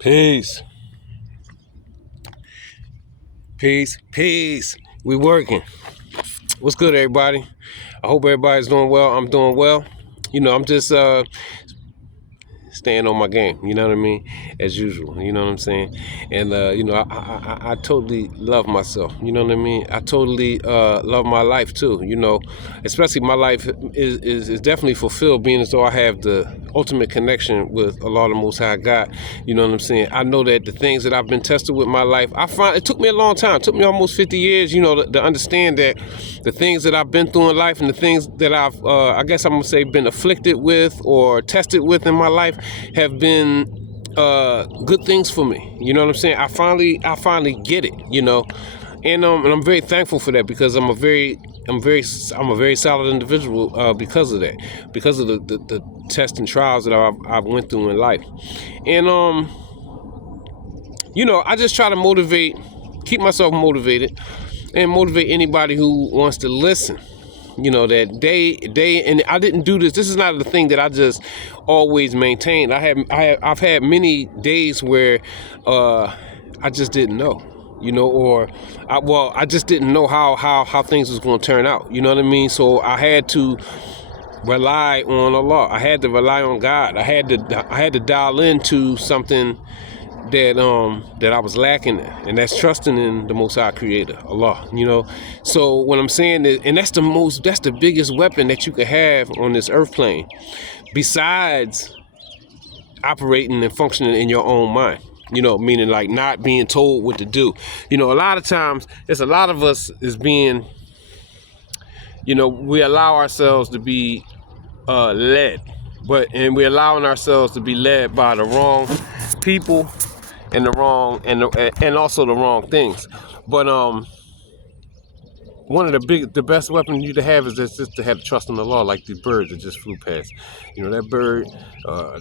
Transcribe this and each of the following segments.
Peace. Peace. Peace. We working. What's good, everybody? I hope everybody's doing well. I'm doing well. I'm just staying on my game, you know what I mean, as usual, you know what I'm saying. And I totally love myself, you know what I mean. I totally love my life too, especially my life is definitely fulfilled, being as though I have the ultimate connection with Allah, the Most High God. You know what I'm saying. I know that the things that I've been tested with my life, I find it took me a long time. It took me almost 50 years, to understand that the things that I've been through in life and the things that I've I guess I'm gonna say been afflicted with or tested with in my life have been good things for me. You know what I'm saying. I finally get it, and I'm very thankful for that, because I'm a very solid individual because of that, because of the tests and trials that I've went through in life. And I just try to keep myself motivated, and motivate anybody who wants to listen. That and I didn't do this. This is not the thing that I just always maintained. I've had many days where I just didn't know, or I just didn't know how things was going to turn out. You know what I mean? So I had to rely on Allah. I had to rely on God. I had to dial into something that I was lacking in, and that's trusting in the Most High Creator, Allah. So what I'm saying is, and that's the biggest weapon that you can have on this earth plane, besides operating and functioning in your own mind. Meaning like not being told what to do. A lot of times, there's a lot of us is being, we allow ourselves to be led, and we're allowing ourselves to be led by the wrong people and and also the wrong things. But one of the best weapons you to have is just to have trust in the law, like the birds that just flew past. That bird,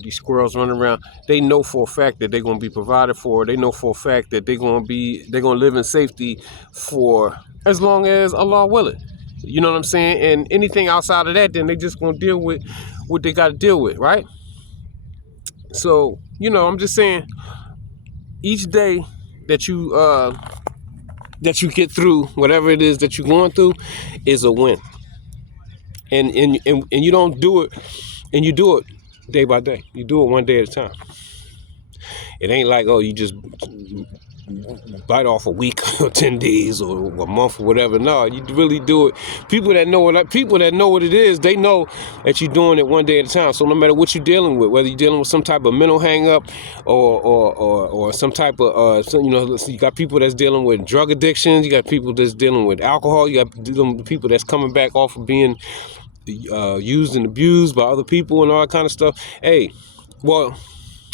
these squirrels running around. They know for a fact that they're going to be provided for. They know for a fact that they're going to live in safety for as long as Allah will it. You know what I'm saying? And anything outside of that, then they just going to deal with what they got to deal with, right? So I'm just saying, each day that you get through whatever it is that you're going through is a win. And you don't do it, and you do it day by day. You do it one day at a time. It ain't like, oh, you just bite off a week or 10 days or a month or whatever. No, you really do it. People that know what it is, they know that you're doing it one day at a time. So no matter what you're dealing with, whether you're dealing with some type of mental hang up or some type of you got people that's dealing with drug addictions, you got people that's dealing with alcohol, you got dealing with people that's coming back off of being used and abused by other people and all that kind of stuff. Hey, well,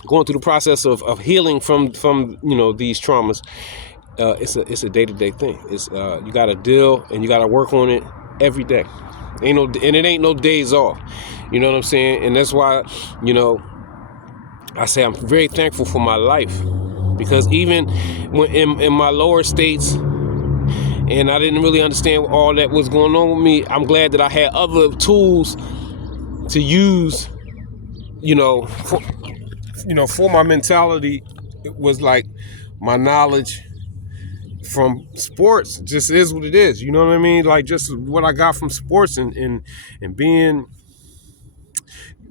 going through the process of healing from these traumas, it's a day-to-day thing. It's you got to deal and you got to work on it every day. And it ain't no days off. You know what I'm saying? And that's why I say I'm very thankful for my life, because even when in my lower states, and I didn't really understand all that was going on with me, I'm glad that I had other tools to use. For my mentality. It was like my knowledge from sports just is what it is. You know what I mean? Like just what I got from sports and being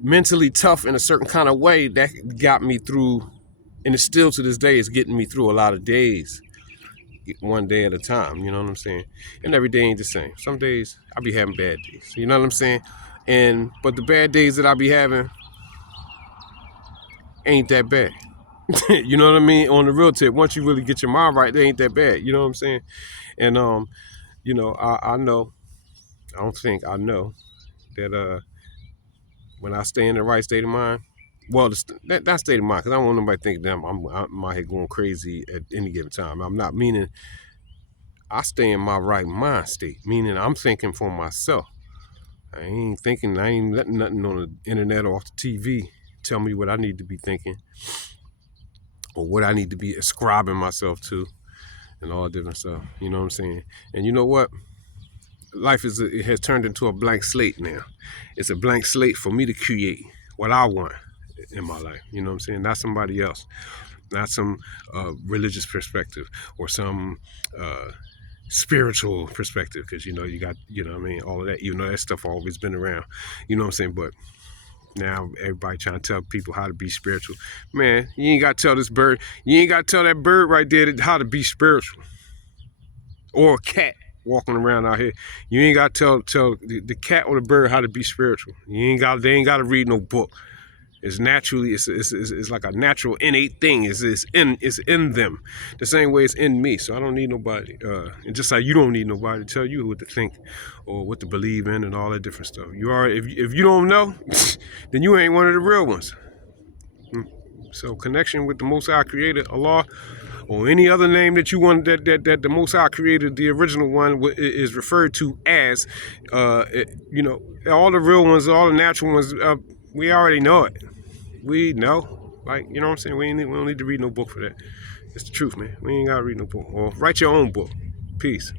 mentally tough in a certain kind of way, that got me through, and it's still to this day is getting me through a lot of days, one day at a time. You know what I'm saying? And every day ain't the same. Some days I be having bad days. You know what I'm saying? But the bad days that I be having ain't that bad. You know what I mean? On the real tip, once you really get your mind right, they ain't that bad. You know what I'm saying? And I know, I don't think I know that when I stay in the right state of mind, well, that state of mind, because I don't want nobody thinking that I'm out here going crazy at any given time. I'm not, meaning I stay in my right mind state, meaning I'm thinking for myself. I ain't letting nothing on the internet or off the TV tell me what I need to be thinking, or what I need to be ascribing myself to, and all different stuff. You know what I'm saying? And you know what? Life it has turned into a blank slate now. It's a blank slate for me to create what I want in my life. You know what I'm saying? Not somebody else. not some religious perspective or some spiritual perspective, because you got, what I mean, all of that, that stuff always been around, what I'm saying. But now everybody trying to tell people how to be spiritual. Man, you ain't got to tell this bird, you ain't got to tell that bird right there how to be spiritual, or a cat walking around out here. You ain't got to tell the cat or the bird how to be spiritual. They ain't got to read no book. It's naturally, it's like a natural innate thing. It's in them, the same way it's in me. So I don't need nobody, and just like you don't need nobody to tell you what to think or what to believe in and all that different stuff. You are, if you don't know, then you ain't one of the real ones. So connection with the Most High Creator, Allah, or any other name that you want, that the Most High Creator, the original one, is referred to as, all the real ones, all the natural ones, we already know it. We know, like, you know what I'm saying? We don't need to read no book for that. It's the truth, man. We ain't gotta read no book. Or write your own book. Peace.